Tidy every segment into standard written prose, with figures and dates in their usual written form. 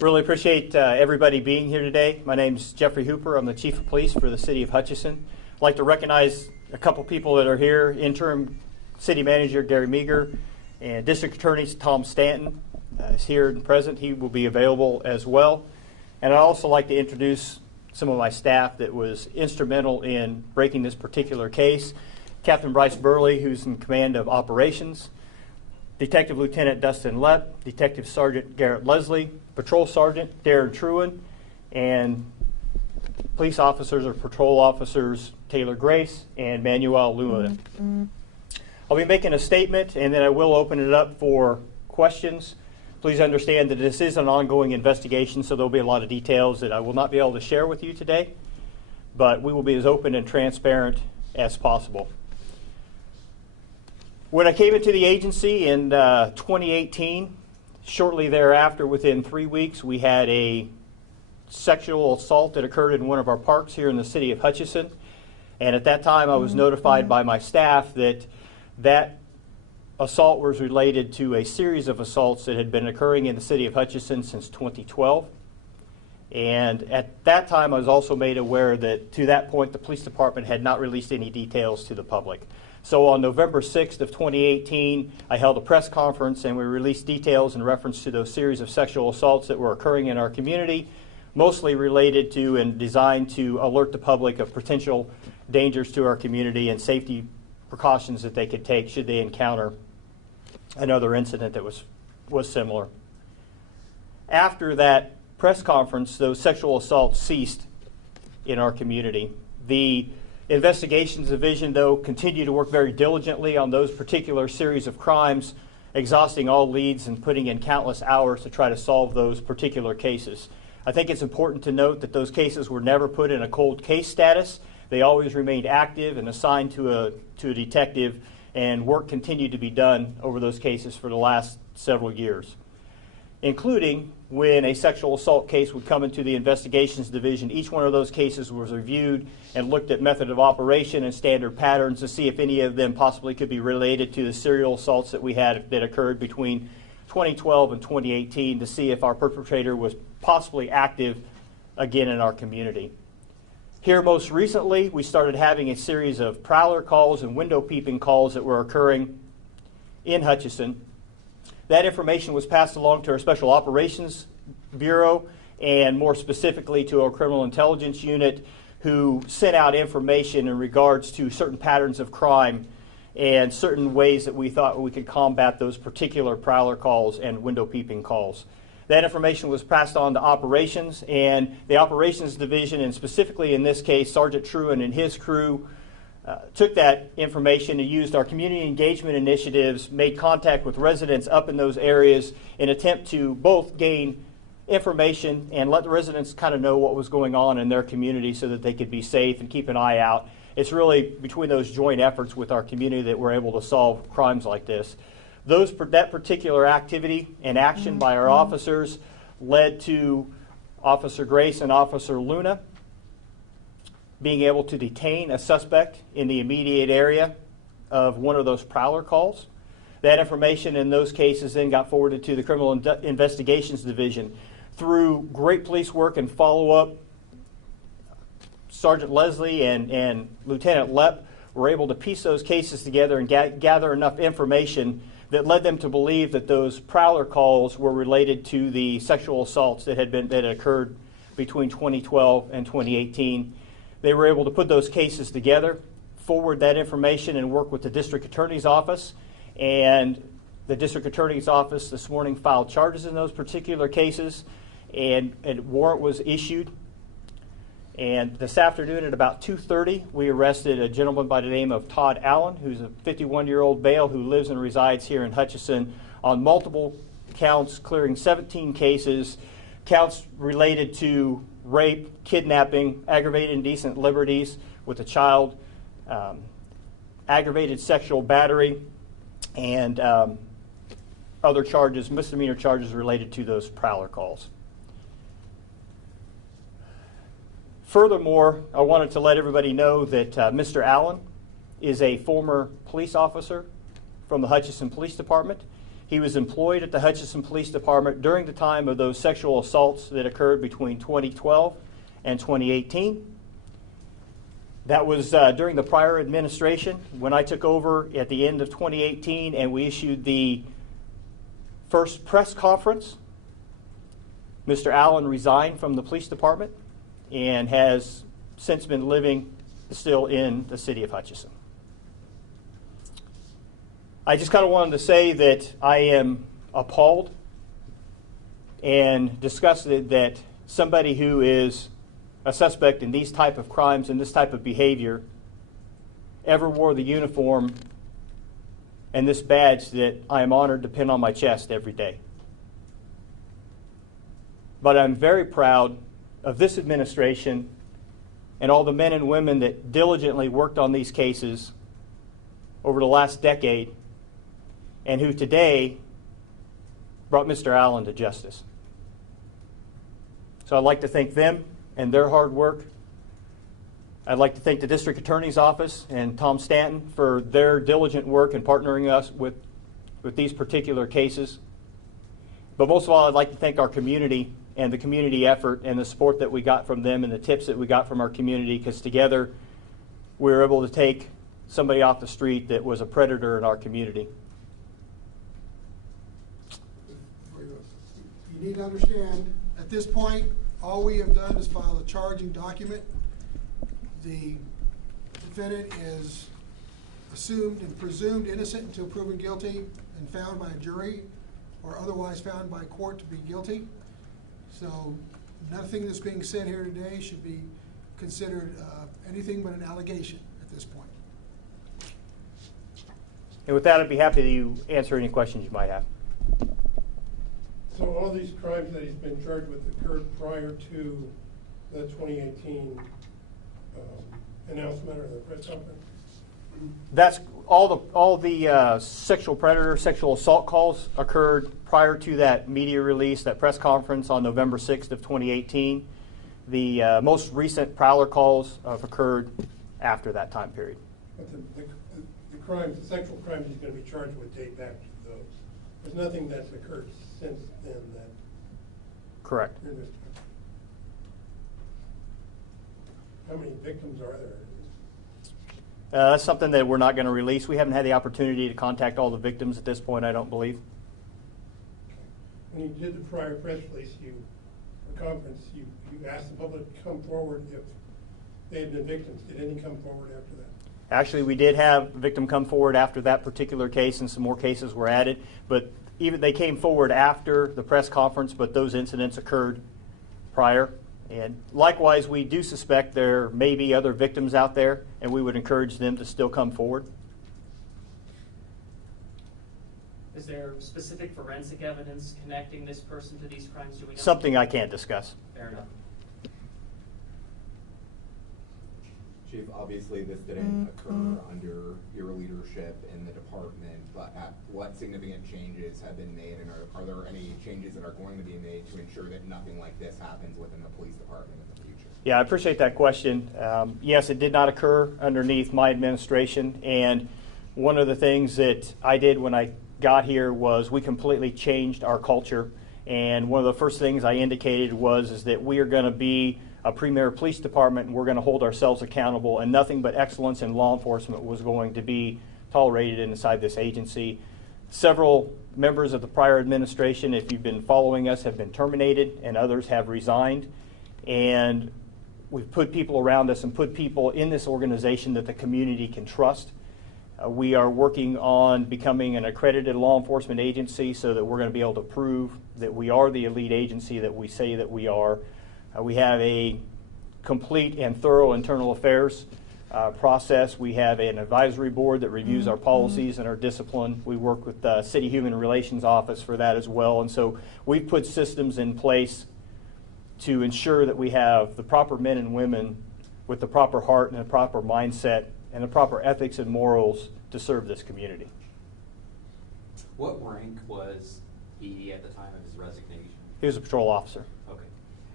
Really appreciate everybody being here today. My name's Jeffrey Hooper. I'm the Chief of Police for the City of Hutchinson. I'd like to recognize a couple people that are here. Interim City Manager Gary Meager and District Attorney Tom Stanton is here and present. He will be available as well. And I'd also like to introduce some of my staff that was instrumental in breaking this particular case. Captain Bryce Burley, who's in command of operations, Detective Lieutenant Dustin Lepp, Detective Sergeant Garrett Leslie, Patrol Sergeant Darren Truen, and police officers or patrol officers Taylor Grace and Manuel Luna. I'll be making a statement and then I will open it up for questions. Please understand that this is an ongoing investigation, so there'll be a lot of details that I will not be able to share with you today, but we will be as open and transparent as possible. When I came into the agency in 2018, shortly thereafter, within 3 weeks, we had a sexual assault that occurred in one of our parks here in the city of Hutchinson. And at that time, I was notified by my staff that that assault was related to a series of assaults that had been occurring in the city of Hutchinson since 2012. And at that time, I was also made aware that to that point, the police department had not released any details to the public. So on November 6th of 2018, I held a press conference and we released details in reference to those series of sexual assaults that were occurring in our community, mostly related to and designed to alert the public of potential dangers to our community and safety precautions that they could take should they encounter another incident that was similar. After that press conference, those sexual assaults ceased in our community. The Investigations Division, though, continued to work very diligently on those particular series of crimes, exhausting all leads and putting in countless hours to try to solve those particular cases. I think it's important to note that those cases were never put in a cold case status. They always remained active and assigned to a detective, and work continued to be done over those cases for the last several years, including when a sexual assault case would come into the Investigations Division. Each one of those cases was reviewed and looked at method of operation and standard patterns to see if any of them possibly could be related to the serial assaults that we had that occurred between 2012 and 2018 to see if our perpetrator was possibly active again in our community. Here most recently, we started having a series of prowler calls and window peeping calls that were occurring in Hutchinson. That information was passed along to our Special Operations Bureau and more specifically to our Criminal Intelligence Unit, who sent out information in regards to certain patterns of crime and certain ways that we thought we could combat those particular prowler calls and window peeping calls. That information was passed on to operations, and the Operations Division, and specifically in this case, Sergeant Truen and his crew, took that information and used our community engagement initiatives, made contact with residents up in those areas in an attempt to both gain information and let the residents kind of know what was going on in their community so that they could be safe and keep an eye out. It's really between those joint efforts with our community that we're able to solve crimes like this. That particular activity and action by our officers led to Officer Grace and Officer Luna being able to detain a suspect in the immediate area of one of those prowler calls. That information in those cases then got forwarded to the Criminal Investigations Division. Through great police work and follow-up, Sergeant Leslie and Lieutenant Lepp were able to piece those cases together and gather enough information that led them to believe that those prowler calls were related to the sexual assaults that had occurred between 2012 and 2018. They were able to put those cases together, forward that information, and work with the District Attorney's Office. And the District Attorney's Office this morning filed charges in those particular cases, and a warrant was issued. And this afternoon at about 2:30, we arrested a gentleman by the name of Todd Allen, who's a 51-year-old male who lives and resides here in Hutchinson, on multiple counts, clearing 17 cases, counts related to rape, kidnapping, aggravated indecent liberties with a child, aggravated sexual battery, and other charges, misdemeanor charges related to those prowler calls. Furthermore, I wanted to let everybody know that Mr. Allen is a former police officer from the Hutchinson Police Department. He was employed at the Hutchinson Police Department during the time of those sexual assaults that occurred between 2012 and 2018. That was during the prior administration when I took over at the end of 2018, and we issued the first press conference. Mr. Allen resigned from the police department and has since been living still in the city of Hutchinson. I just kind of wanted to say that I am appalled and disgusted that somebody who is a suspect in these type of crimes and this type of behavior ever wore the uniform and this badge that I am honored to pin on my chest every day. But I'm very proud of this administration and all the men and women that diligently worked on these cases over the last decade and who today brought Mr. Allen to justice. So I'd like to thank them and their hard work. I'd like to thank the District Attorney's Office and Tom Stanton for their diligent work in partnering us with these particular cases. But most of all, I'd like to thank our community and the community effort and the support that we got from them and the tips that we got from our community, because together we were able to take somebody off the street that was a predator in our community. You need to understand, at this point, all we have done is file a charging document. The defendant is assumed and presumed innocent until proven guilty and found by a jury or otherwise found by court to be guilty. So nothing that's being said here today should be considered anything but an allegation at this point. And with that, I'd be happy to answer any questions you might have. So all these crimes that he's been charged with occurred prior to the 2018 announcement or the press conference? That's all the sexual predator, sexual assault calls occurred prior to that media release, that press conference on November 6th of 2018. The most recent prowler calls have occurred after that time period. But the crimes, the sexual crimes he's going to be charged with date back to those. There's nothing that's occurred since then that... Correct. How many victims are there? That's something that we're not going to release. We haven't had the opportunity to contact all the victims at this point, I don't believe. When you did the prior press release, conference, you asked the public to come forward if they had been victims. Did any come forward after that? Actually, we did have a victim come forward after that particular case, and some more cases were added. But even they came forward after the press conference, but those incidents occurred prior. And likewise, we do suspect there may be other victims out there, and we would encourage them to still come forward. Is there specific forensic evidence connecting this person to these crimes? Do we know? Something I can't discuss. Fair enough. Chief, obviously this didn't occur under your leadership in the department, but what significant changes have been made, and are there any changes that are going to be made to ensure that nothing like this happens within the police department in the future? Yeah, I appreciate that question. Yes, it did not occur underneath my administration, and one of the things that I did when I got here was we completely changed our culture, and one of the first things I indicated is that we are going to be a premier police department, and we're going to hold ourselves accountable, and nothing but excellence in law enforcement was going to be tolerated inside this agency. Several members of the prior administration, if you've been following us, have been terminated, and others have resigned. And we've put people around us and put people in this organization that the community can trust. We are working on becoming an accredited law enforcement agency so that we're going to be able to prove that we are the elite agency that we say that we are. We have a complete and thorough internal affairs process. We have an advisory board that reviews our policies and our discipline. We work with the City Human Relations Office for that as well. And so we've put systems in place to ensure that we have the proper men and women with the proper heart and the proper mindset and the proper ethics and morals to serve this community. What rank was he at the time of his resignation? He was a patrol officer. Okay.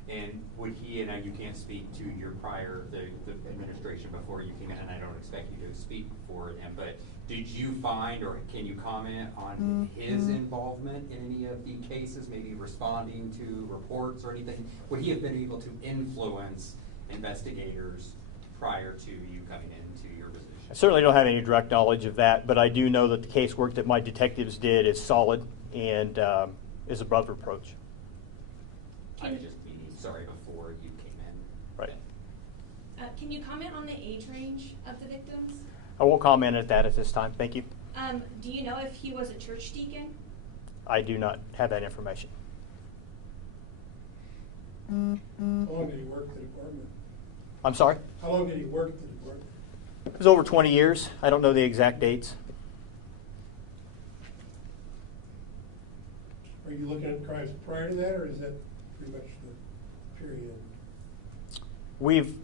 And would he, and you can't speak to your prior, the administration before you came in, and I don't expect you to speak for him, but did you find, or can you comment on his involvement in any of the cases, maybe responding to reports or anything? Would he have been able to influence investigators prior to you coming into your position? I certainly don't have any direct knowledge of that, but I do know that the casework that my detectives did is solid and is above reproach. I was just meaning, sorry, before you came in. Right. Can you comment on the age range of the victims? I won't comment at that at this time. Thank you. Do you know if he was a church deacon? I do not have that information. How long did he work at the department? I'm sorry? How long did he work at the department? It was over 20 years. I don't know the exact dates. Are you looking at crimes prior to that, or is that pretty much the period? We've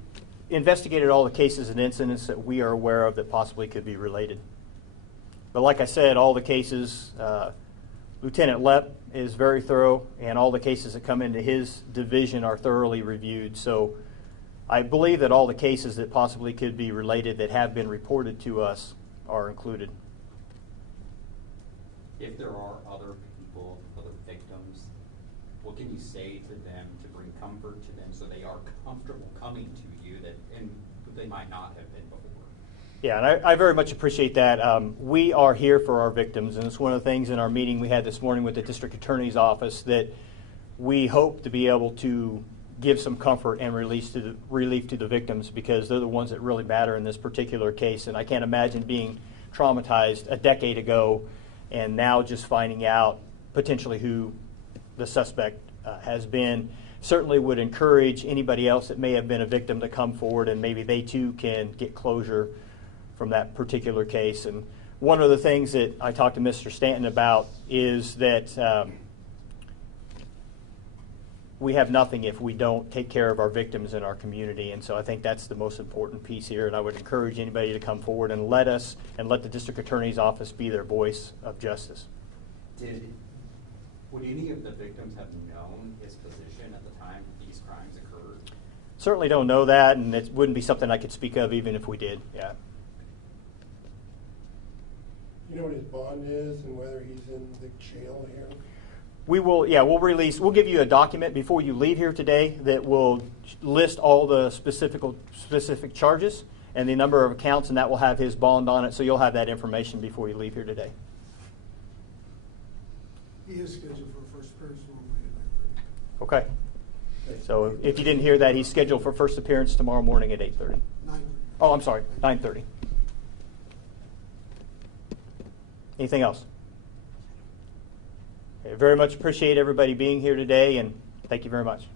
investigated all the cases and incidents that we are aware of that possibly could be related. But like I said, all the cases, Lieutenant Lepp is very thorough, and all the cases that come into his division are thoroughly reviewed. So I believe that all the cases that possibly could be related that have been reported to us are included. If there are other people, other victims, what can you say to them to bring comfort to them so they are comfortable coming to you that and they might not have been before? Yeah, and I very much appreciate that. We are here for our victims, and it's one of the things in our meeting we had this morning with the District Attorney's Office that we hope to be able to give some comfort and relief to the victims, because they're the ones that really matter in this particular case. And I can't imagine being traumatized a decade ago and now just finding out potentially who the suspect has been. Certainly would encourage anybody else that may have been a victim to come forward, and maybe they too can get closure from that particular case. And one of the things that I talked to Mr. Stanton about is that we have nothing if we don't take care of our victims in our community. And so I think that's the most important piece here. And I would encourage anybody to come forward and let the District Attorney's Office be their voice of justice. Would any of the victims have known his position at the time these crimes occurred? Certainly don't know that, and it wouldn't be something I could speak of even if we did. Yeah. You know what his bond is and whether he's in the jail here? We'll give you a document before you leave here today that will list all the specific charges and the number of accounts, and that will have his bond on it, so you'll have that information before you leave here today. He is scheduled for first appearance tomorrow morning at 9:30. Okay. So if you didn't hear that, he's scheduled for first appearance tomorrow morning at 8:30. 9:30. Oh, I'm sorry, 9:30. Anything else? Okay, very much appreciate everybody being here today, and thank you very much.